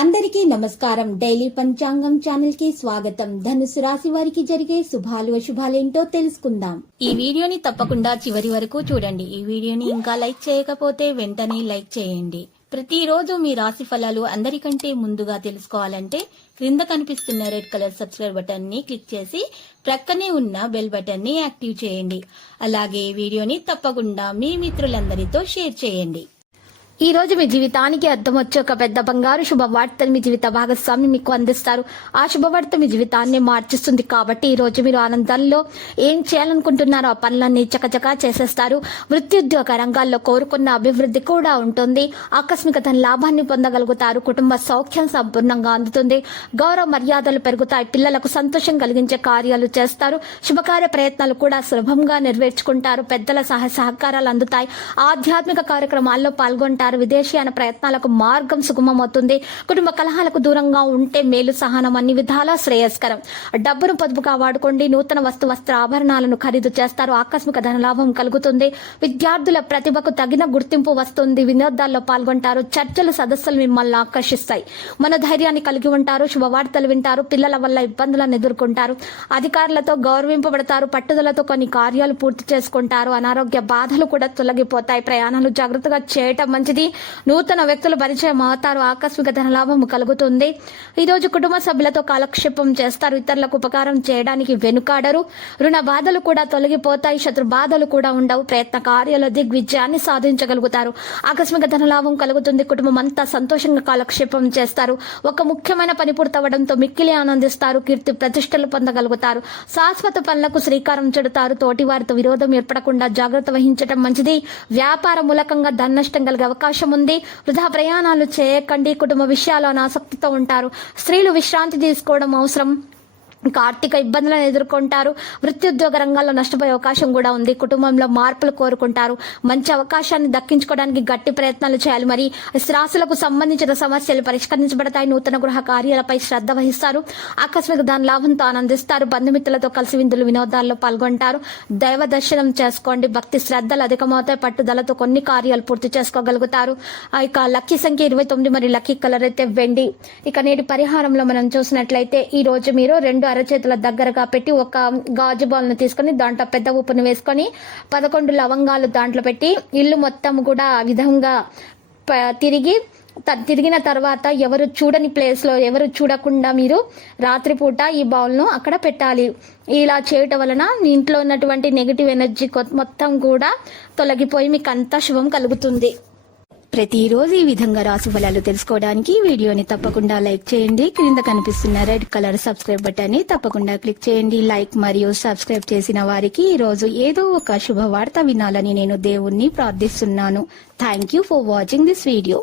అందరికీ నమస్కారం. డైలీ పంచాంగం ఛానల్ కి స్వాగతం. ధనుసు రాశి వారికి జరిగే శుభాలు అశుభాలేంటో తెలుసుకుందాం. ఈ వీడియోని తప్పకుండా చివరి వరకు చూడండి. ఈ వీడియోని ఇంకా లైక్ చేయకపోతే వెంటనే లైక్ చేయండి. ప్రతిరోజు మీ రాశి ఫలాలు అందరికంటే ముందుగా తెలుసుకోవాలంటే క్రింద కనిపిస్తున్న రెడ్ కలర్ సబ్స్క్రైబ్ బటన్ ని క్లిక్ చేసి ప్రక్కనే ఉన్న బెల్ బటన్ ని యాక్టివ్ చేయండి. అలాగే వీడియోని తప్పకుండా మీ మిత్రులందరితో షేర్ చేయండి. ఈ రోజు మీ జీవితానికి అర్థం వచ్చే ఒక పెద్ద బంగారు శుభవార్తను మీ జీవిత భాగస్వామి మీకు అందిస్తారు. ఆ శుభవార్త మీ జీవితాన్ని మార్చిస్తుంది. కాబట్టి ఈ రోజు మీరు ఆనందంలో ఏం చేయాలనుకుంటున్నారో ఆ పనులన్నీ చకచకా చేసేస్తారు. వృత్తిద్యోగ రంగాల్లో కోరుకున్న అభివృద్ధి కూడా ఉంటుంది. ఆకస్మిక ధన లాభాన్ని పొందగలుగుతారు. కుటుంబ సౌఖ్యం సంపూర్ణంగా అందుతుంది. గౌరవ మర్యాదలు పెరుగుతాయి. పిల్లలకు సంతోషం కలిగించే కార్యాలు చేస్తారు. శుభకార్య ప్రయత్నాలు కూడా సులభంగా నెరవేర్చుకుంటారు. పెద్దల సహకారాలు అందుతాయి. ఆధ్యాత్మిక కార్యక్రమాల్లో పాల్గొంటారు. విదేశీయాన ప్రయత్నాలకు మార్గం సుగమమవుతుంది. కుటుంబ కలహాలకు దూరంగా ఉంటే మేలు. సహనం అన్ని విధాలా శ్రేయస్కరం. డబ్బును పొదుపుగా వాడుకోండి. నూతన వస్త్ర ఆభరణాలను ఖరీదు చేస్తారు. ఆకస్మిక ధనలాభం కలుగుతుంది. విద్యార్థుల ప్రతిభకు తగిన గుర్తింపు వస్తుంది. వినోదాల్లో పాల్గొంటారు. చర్చలు సదస్సులు మిమ్మల్ని ఆకర్షిస్తాయి. మనోధైర్యాన్ని కలిగి ఉంటారు. శుభవార్తలు వింటారు. పిల్లల వల్ల ఇబ్బందులను ఎదుర్కొంటారు. అధికారులతో గౌరవింపబడతారు. పట్టుదలతో కొన్ని కార్యాలు పూర్తి చేసుకుంటారు. అనారోగ్య బాధలు కూడా తొలగిపోతాయి. ప్రయాణాలు జాగ్రత్తగా చేయటం మంచిది. నూతన వ్యక్తులు పరిచయం అవుతారు. ఆకస్మిక ధనలాభం కలుగుతుంది. ఈ రోజు కుటుంబ సభ్యులతో కాలక్షేపం చేస్తారు. ఇతరులకు ఉపకారం చేయడానికి వెనుకాడరు. రుణ బాధలు కూడా తొలగిపోతాయి. శత్రు బాధలు కూడా ఉండవు. ప్రయత్న కార్యాల దిగ్విజయాన్ని సాధించగలుగుతారు. ఆకస్మిక ధనలాభం కలుగుతుంది. కుటుంబం అంతా సంతోషంగా కాలక్షేపం చేస్తారు. ఒక ముఖ్యమైన పని పూర్తవడంతో మిక్కిలి ఆనందిస్తారు. కీర్తి ప్రతిష్టలు పొందగలుగుతారు. శాశ్వత పనులకు శ్రీకారం చుడతారు. తోటి వారితో విరోధం ఏర్పడకుండా జాగ్రత్త వహించడం మంచిది. వ్యాపార మూలకంగా ధన నష్టం కలిగే అవకాశం ఉంది. వృధా ప్రయాణాలు చేయకండి. కుటుంబ విషయాల్లో ఆసక్తితో ఉంటారు. స్త్రీలు విశ్రాంతి తీసుకోవడం అవసరం. ఆర్థిక ఇబ్బందులను ఎదుర్కొంటారు. వృత్తిద్యోగ రంగాల్లో నష్టపోయే అవకాశం కూడా ఉంది. కుటుంబంలో మార్పులు కోరుకుంటారు. మంచి అవకాశాన్ని దక్కించుకోవడానికి గట్టి ప్రయత్నాలు చేయాలి. మరి స్థిరాస్తులకు సంబంధించిన సమస్యలు పరిష్కరించబడతాయి. నూతన గృహ కార్యాలపై శ్రద్ధ వహిస్తారు. ఆకస్మిక ధన లాభంతో ఆనందిస్తారు. బంధుమిత్రులతో కలిసి విందులు వినోదాల్లో పాల్గొంటారు. దైవ దర్శనం చేసుకోండి. భక్తి శ్రద్ధలు అధికమవుతాయి. పట్టుదలతో కొన్ని కార్యాలు పూర్తి చేసుకోగలుగుతారు. ఇక లక్కీ సంఖ్య 29 మరియు లక్కీ కలర్ అయితే వెండి. ఇక నేటి పరిహారంలో మనం చూసినట్లయితే ఈ రోజు మీరు 2 అరచేతుల దగ్గరగా పెట్టి ఒక గాజు బాల్ ను తీసుకొని దాంట్లో పెద్ద ఉప్పును వేసుకొని 11 లవంగాలు దాంట్లో పెట్టి ఇల్లు మొత్తం కూడా ఆ విధంగా తిరిగిన తర్వాత ఎవరు చూడని ప్లేస్ లో ఎవరు చూడకుండా మీరు రాత్రిపూట ఈ బౌల్ ను అక్కడ పెట్టాలి. ఇలా చేయటం వలన మీ ఇంట్లో ఉన్నటువంటి నెగిటివ్ ఎనర్జీ మొత్తం కూడా తొలగిపోయి మీకు అంతా శుభం కలుగుతుంది. ప్రతిరోజు ఈ విధంగా రాశి ఫలాలు తెలుసుకోవడానికి వీడియోని తప్పకుండా లైక్ చేయండి. క్రింద కనిపిస్తున్న రెడ్ కలర్ సబ్స్క్రైబ్ బటన్ ని తప్పకుండా క్లిక్ చేయండి. లైక్ మరియు సబ్స్క్రైబ్ చేసిన వారికి ఈ రోజు ఏదో ఒక శుభవార్త వినాలని నేను దేవుణ్ణి ప్రార్థిస్తున్నాను. Thank you for watching this video.